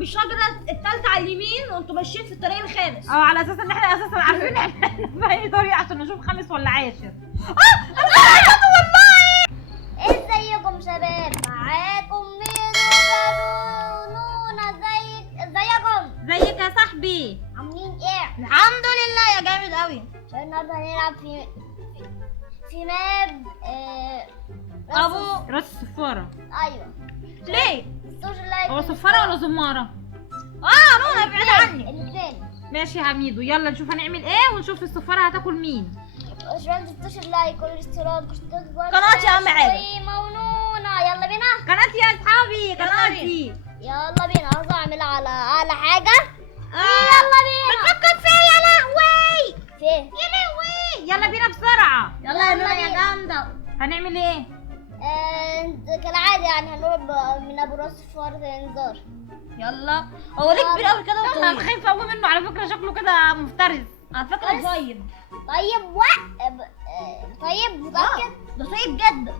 جنب الشجره الثالثه على اليمين وانتوا ماشيين في الطريق الخامس. على اساس ان احنا اساسا عارفين احنا في اي طريق عشان نشوف خامس ولا عاشر. ازيكم شباب، معاكم ميدو بنونة. ازيكم؟ زيك يا صاحبي؟ عاملين ايه؟ الحمد لله يا جامد قوي. عشان النهارده هنلعب في ماب ابو راس الصفاره. ايوه. ليه؟ السوشيال لايف. هو صفاره ولا زماره؟ نونا ابعد عني. الاثنين. ماشي يا حميدو، يلا نشوف هنعمل ايه ونشوف الصفاره هتاكل مين. مش تنسوا السوشيال لايك والاشتراك قناتي اهم حاجة. ونونة. يلا بينا. قناتي يا اصحابي، قناتي. يلا بينا. عايزة اعمل على اعلى حاجة. يلا بينا. بتفكر فيا يا لهوي. فين؟ يا لهوي، يلا بينا بسرعه. يلا يا نونا بينا. يا جامده. هنعمل ايه؟ كالعادة يعني هنقول من ابو راس فرد انذار. يلا هو ليه كبير قوي كده انا وطويل. خايفه قوي منه على فكره، شكله كده مفترس. على فكره طيب. طيب طيب متأكد؟ ده طيب جدا.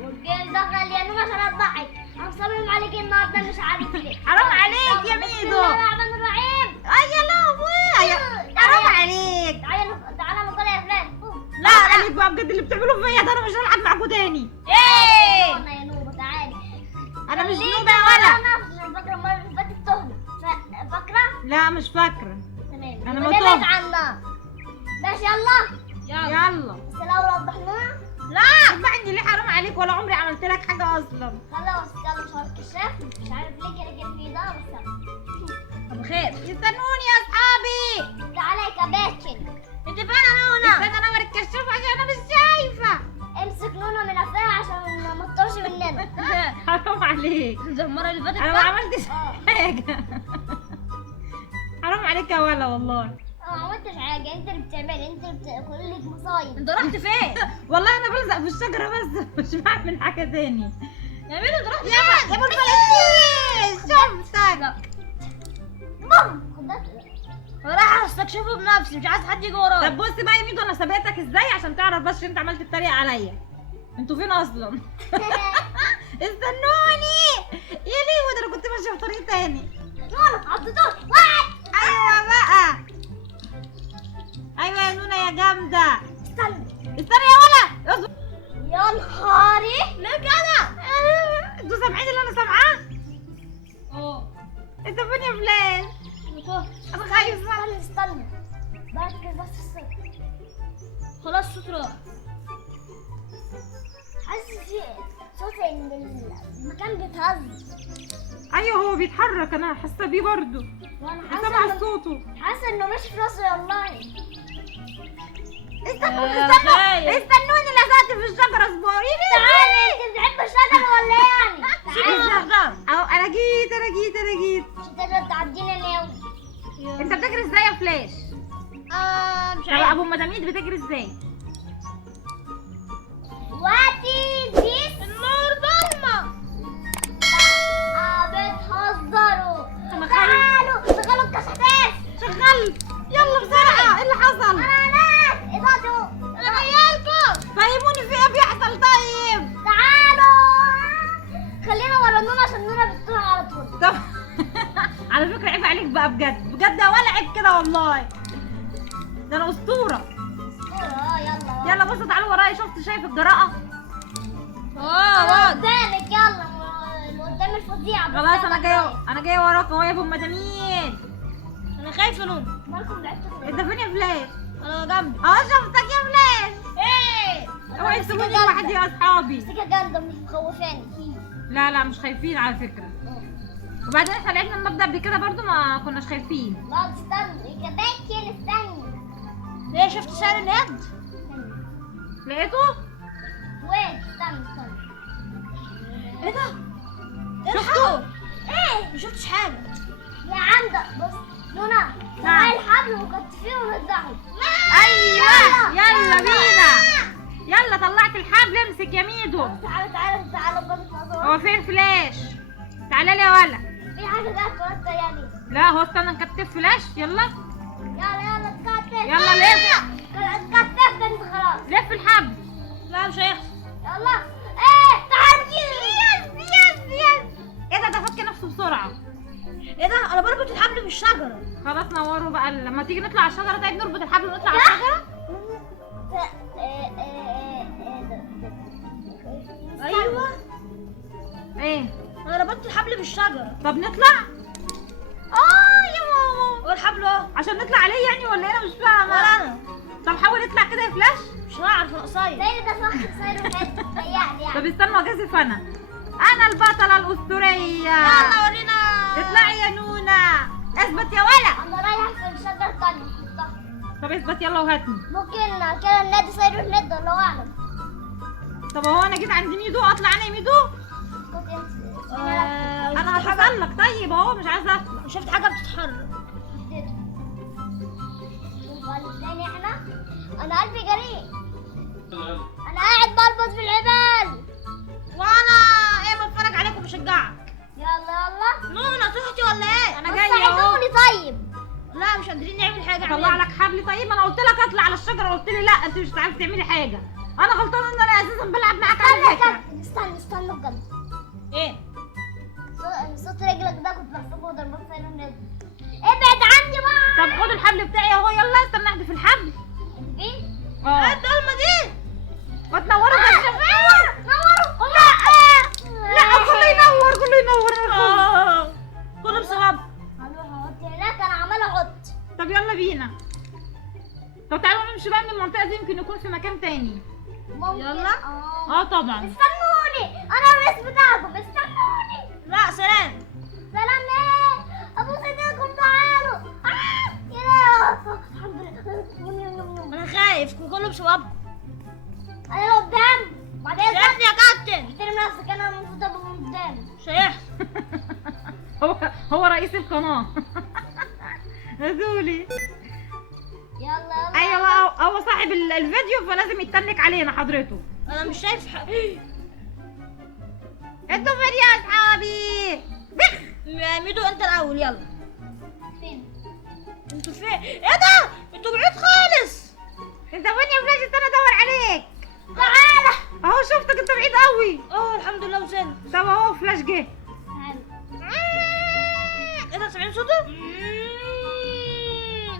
والجيم ده خلينا عشان اضحك. هصمم عليك النهارده مش عارف ليه. حرام عليك يا بسم ميدو. الله الرحمن الرحيم. يا لهوي، حرام عليك. تعالى نقول يا فلان. لا عليك بقى بجد اللي بتعملوه فيا ده، انا مش هلعب معاكم تاني. ايه يا نوبة تعالي. انا مش ليه نوبه ولا. انا فاكره المره اللي فاتت تهنا. فاكره؟ لا مش فاكره. تمام. أنا يبقى ما نبعد تهت. عنها. ماشي يلا. يلا. بس لو وضحناها. لا اسمعني، ليه حرام عليك؟ ولا عمري عملت لك حاجه اصلا. خلاص يلا. مش عارف الكشاف. مش عارف ليه كده جاب فيه ده بس يلا. طب خير. استنوني يا اصحابي. تعالى يا كباتن. انت فين يا نونا؟ استنى انا اوريك الكشاف عشان انا مش شايفه. امسك نونو من قفاها عشان ما تطرش مننا. حرام عليك، زي المره اللي فاتت انا ما بقى. عملتش حاجه. حرام عليك يا ولا والله. انا ما عملتش حاجه. انت اللي بتعملي. انت اللي كلك مصايب. انت رحت فين؟ والله انا بلزق في الشجره بس مش بعمل حاجه تاني. يا ميدو انت رحت يا ابو الفلسطين شفتك. خد ده. انا رايح استكشفه بنفسي، مش عايز حد يجي ورايا. طب بص بقى يا ميدو، انا سبقتك ازاي عشان تعرف بس عشان انت عملت تتريق عليا. انتوا فين اصلا؟ استنوني يا ليه، ده انا كنت ماشيه في طريق تاني. نونو حطيتوه. واحد. ايوه بقى، ايوه يا نونا يا جامده. استنى. استنى يا ولا اصبر. يا نهاري. ليه كده؟ انتوا سامعين اللي انا سامعاه؟ انت فين يا فلان؟ انا خايفه. استنى. بركز بس في الصوت. خلاص الصوت راح. حاسس في صوت ان المكان بيتهز. ايوه هو بيتحرك، انا حاسه بيه برضه. وانا سامعه صوته. حاسه انه ماشي في راسي والله. استنوني لزقت في الشجره، اصبري. تعالي. انت بتحب الشجر ولا ايه يعني؟ تعالي. اهو انا جيت. مش هتقدر تعدينا اليوم. انت بتجري ازاي يا فلاش؟ مش طب عارف. ابو مداميد بتجري ازاي؟ واتي ذيس. النار ضلمه. بتهزروا. انا خايف. دخلوا الكشافات. شغلت. يلا بسرعه، ايه اللي حصل؟ انا ناس. اضغطوا. غيركم. فهموني في ايه بيحصل طيب؟ تعالوا. خلينا ورا نونا عشان نونا بتطلع على طول. طب على فكره عيب عليك بقى بجد يا ولا عيب كده والله. ده انا اسطوره. يلا. يلا بصوا تعالوا ورايا، شايف الجراءه؟ قدامك. يلا. اللي قدام الفظيعه. خلاص انا جايه وراك اهو يا ابو مدامين. انا خايف يا نونا. مالكم لعبتوا انت فين يا فلاش؟ انا جنبي. اه شفتك يا فلاش. ايه اوعي تسيبوني لوحدي يا اصحابي. مسكه جامده مش مخوفاني. لا مش خايفين على فكره. وبعدين احنا لعبنا المبدأ قبل كده برضو ما كناش خايفين. لا استنى. يا كباتن استنى. ليه شفت سعر اليد؟ لقيته؟ وين؟ استنى. ايه ده؟ شفتوا؟ ايه؟ ما شفتش حاجه. يا عم ده بص. نونا. نعم. معايا الحبل وكتفيه ونرجعه. ايوه يلا بينا. يلا طلعت الحبل، امسك يا ميدو. تعالى بجد. هو فين فلاش؟ تعالى لي يا ولا. في حاجه جت وانت يعني. لا هو استنى نكتف فلاش. يلا يلا اتكتف. يلا لف. اتكتفت انت خلاص. لف الحبل. لا مش هيحصل. يلا. ايه تعالى كده. يس ايه ده فك نفسه بسرعه. ايه ده؟ انا بربط الحبل بالشجره. خلاص نوروا بقى، لما تيجي نطلع على الشجره طيب نربط الحبل ونطلع على الشجره. ايوه ايه؟ انا ربطت الحبل بالشجره. طب نطلع. يا ماما، هو الحبل اهو. عشان نطلع عليه يعني ولا ايه؟ انا مش فاهمه. ولا انا طب حاول اطلع كده يا فلاش. مش هعرف، انا قصير. زي ده صح قصير وحلو يعني. طب استنوا اجازف انا البطله الاسطوريه. يلا ورينا. اطلعي يا نونا، اثبت يا ولا. انا رايح في الشجر التاني. صح. طب اثبت يلا وهاتني. ممكن كده النادي صاير ند الله اعلم. طب اهو انا جيت عند ميدو، اطلع انا يا ميدو. كنت انت انا هتسلق طيب اهو، مش عايزه اطلع. شفت حاجه بتتحرك. تاني احنا. انا قلبي جريء. انا قاعد بربط في العبال. وانا ايه بتفرج عليكم بشجعك. يلا يلا. نونا تهتي ولا ايه؟ انا بس جايه اهو. ساعدوني طيب. لا مش قادرين نعمل حاجه. اطلع لك حبل طيب؟ انا قلت لك اطلع على الشجره، قلت لي لا انت مش هتعرفي تعملي حاجه. انا غلطانه ان انا اساسا بلعب معاك على فكره. استنى بجد. ايه؟ صوت رجلك ده كنت بحسبه ضربات ساير ند. ابعد عني بقى. طب خد الحبل بتاعي اهو، يلا استنى احدف الحبل. فين؟ الضلمه دي. وتنوروا بالشفاعة. نوروا. لا كله ينور كله ينور. كله بسبب. هنروح احط هناك. انا عماله احط. طب يلا بينا. طب تعالوا نمشي بقى من المنطقة دي، يمكن يكون في مكان تاني. ممكن. يلا. طبعا. استنوني. انا الرئيس بتاعكم. استنوني. لا سلام. سلام ايه؟ ابوس ايديكم تعالوا. يا انا خايف كله بسبب. انا قدام. بعدين شايفني يا كابتن. احترم نفسك. انا المفروض ابقى من قدام. مش هيحصل. هو رئيس القناة. نزولي. يلا يلا. ايوه هو صاحب الفيديو فلازم يتنك علينا حضرته. انا مش شايف حاجه. انتوا فين يا اصحابي؟ بخ. ميدو انت الاول يلا. فين؟ انتوا فين؟ ايه ده؟ انتوا بعيد خالص. انت وين يا فلاش؟ استنى ادور عليك. تعالى. اهو شفتك انت بعيد قوي. الحمد لله وصلت. طب اهو فلاش جه. تعالى. ايه ده سامعين صوته؟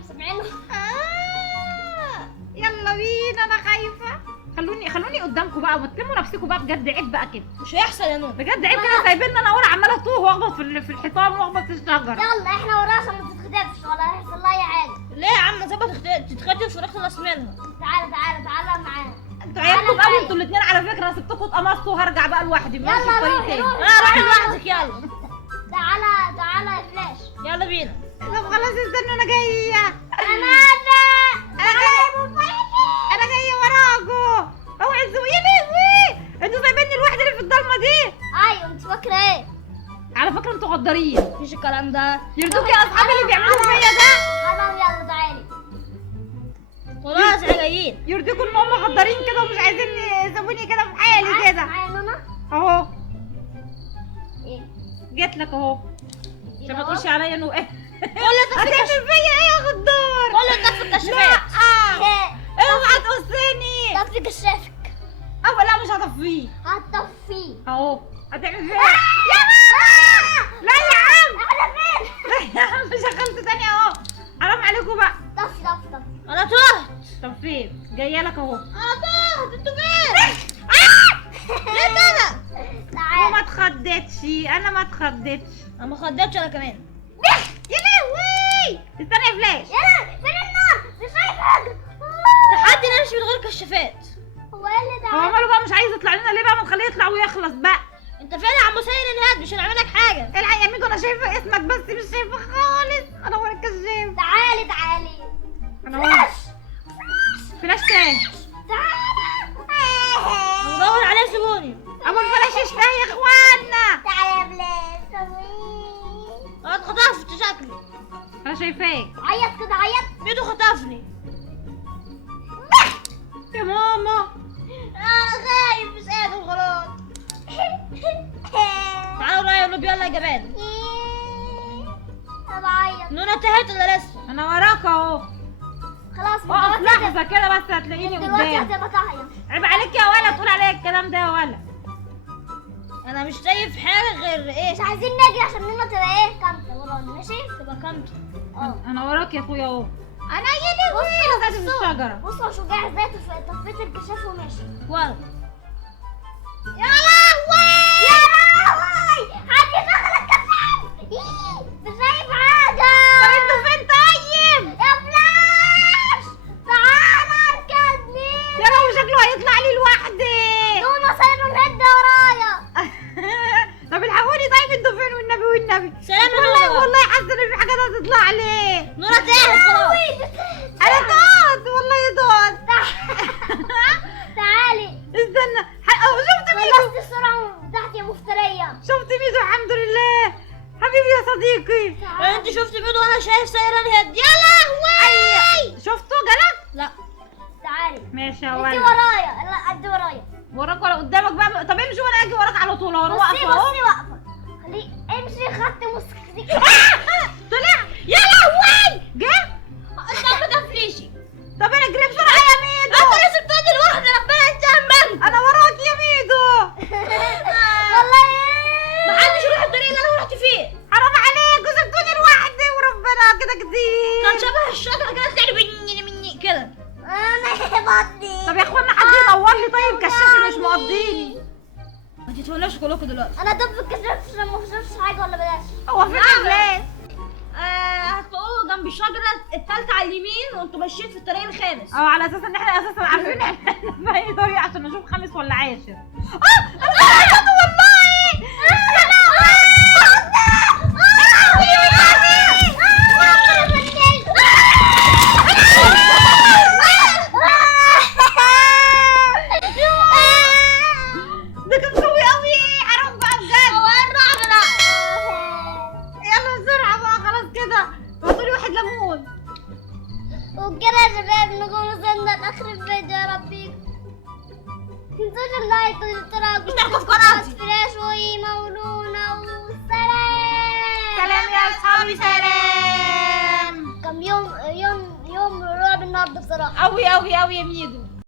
سامعينه؟ يلا بينا، انا خايفه. خلوني قدامكم بقى وتلموا نفسكم بقى بجد، عيب بقى كده. مش هيحصل يا نور. بجد عيب كده، سايبيننا انا ورا عماله اتوه واخبط في الحيطان واخبط في الشجر. يلا احنا وراه عشان ما تتخدعش ولا هيحصل لها اي حاجه. ليه يا عم ظبط تتخدش ونخلص منها. تعالى معانا. انتوا عيبكم قوي انتوا الاثنين على فكره. انا سبتكم اتقمصتوا وهرجع بقى لوحدي. يلا ماشي الطريق روحي تاني. روحي. روح لوحدك يلا. تعالى يا فلاش. يلا بينا. طب خلاص استنوا انا جايه. انا جايه وراكوا. اوعي تزوقيني. انتوا سايبيني لوحدي اللي في الضلمه دي. ايوه انت فاكره ايه؟ على فكره انتوا غدارين. مفيش الكلام ده. يرضوك يا اصحابي اللي بيعملوا فيا ده؟ حرام. يلا تعالي. خلاص احنا جايين. يرضيكم ان هم غدارين كده ومش عايزين يسيبوني كده في حالي كده. معايا نونا. اهو ايه؟ جيت لك اهو. عشان ما تقولش عليا انه ايه. كل ده هتعمل فيا ايه يا غدار؟ كل ده في الكشافات. اوعى تقصني. طفي كشافك. لا مش هطفيه. هتطفيه. اهو هتعمل فيا لا يا عم. احنا فين؟ لا يا عم شغلت تاني اهو. حرام عليكم بقى. طفي. انا تهت. طب فين؟ جايه لك اهو. انا تهت. انتوا فين؟ ليه كده؟ وما تعالى. اتخضتش. انا ما اتخضتش. انا ما خدتش انا كمان. يا لهوي. استنى يا فلاش. يلا فين النار؟ مش شايف حاجه. تحدي نمشي من غير كشافات. هو ايه اللي هو تعالى؟ ماله بقى مش عايز يطلع لنا ليه بقى؟ ما نخليه يطلع ويخلص بقى. انت فين يا عم سيد الهاد؟ مش هنعمل لك حاجه. الحق يا ميدو انا شايفه اسمك بس مش شايفه خالص. انا ورا الكشاف. تعالي. انا ورا فلاش تاني. تعالى. بدور عليه سيبوني. ابو الفلاش اشتهي يا اخوانا. تعالى يا بلاش. انا اتخطفت شكلي. انا شايفاك عيط كده عيط. ميدو خطفني. يا ماما. انا خايف مش قادر خلاص. تعالوا ورايا ونقول يلا يا جبان. انا بعيط. نونا انتهت ولا لسه؟ انا وراك اهو. خلاص من اقف دلوقتي لحظه كده بس هتلاقيني دلوقتي قدام. هتبقى تعيط. عيب عليك يا ولا تقول عليا الكلام ده يا ولا. انا مش شايف حاجه غير ايه. مش عايزين نجري عشان نونا تبقى ايه كامتة ورانا، ماشي؟ تبقى كامتة. انا وراك يا اخويا اهو. انا ايدي طلعت في بصوا الشجره. بصوا شجاع ازاي طفيت الكشاف وماشي. ورا. يا لهوي يا لهوي حد دخل الكشاف. مش شايف حاجة. طب انتوا فين طيب؟ يا فلاش تعالى اركبني. يا لهوي شكله هيطلع لي لوحدي. نونا سايبه الهد ورايا. طب الحقوني طيب، انتوا فين والنبي والنبي؟ سلام يا والله نورة. والله حاسه ان في حاجات هتطلع لي. نورة تاهت خلاص. انا تهت والله تهت. تعالي استنى شفت ميدو. خلصت السرعة بتاعتي يا مفترية. شفت ميدو الحمد لله. حبيبي يا صديقي. انت شفت مين وانا شايف سايره الهد؟ يا لهوي. شفته جالك؟ لا. تعالي ماشي يا انت ولد. ورايا. لا قد ورايا. وراك ولا قدامك بقى؟ طب امشي وانا اجي وراك على طول اهو. بصي واقفه اهو. بصي واقفة. خليه امشي خدت مسكتي. طلع. يا لهوي جه. انت ما تفليشي. طب انا اجري بسرعه يا ميدو. انت اللي سبتني لوحدي، ربنا يتجنن. انا وراك يا ميدو. والله محدش يروح الطريق اللي انا رحت فيه. حرام عليك وسبتوني لوحدي وربنا كده كتير. كان شبه الشجره كده طلع مني كده. انا بطني. طب يا اخوانا حد ينور لي طيب، كشاشي مش مقضيني. ما تتولوش كلكم دلوقتي. انا طب الكشاف عشان ما شفتش حاجة ولا بلاش. هو فين الناس؟ هتلاقوه جنب الشجره التالتة على اليمين وانتوا ماشيين في الطريق الخامس. على اساس ان احنا اساسا عارفين احنا في اي طريق عشان نشوف خامس ولا عاشر. ده كان قوي قوي. حرام بقى بجد. هو ايه الرعب ده؟ يلا بسرعه بقى خلاص كده. حطوا لي واحد ليمون. وبكده يا شباب نكون وصلنا لاخر الفيديو يا ربي. متنسوش اللايك والاشتراك اشتركوا في قناتي. فلاش ومولونا وسلام. سلام يا اصحابي سلام. كم يوم رعب النهارده بصراحة. قوي قوي قوي يا ميدو.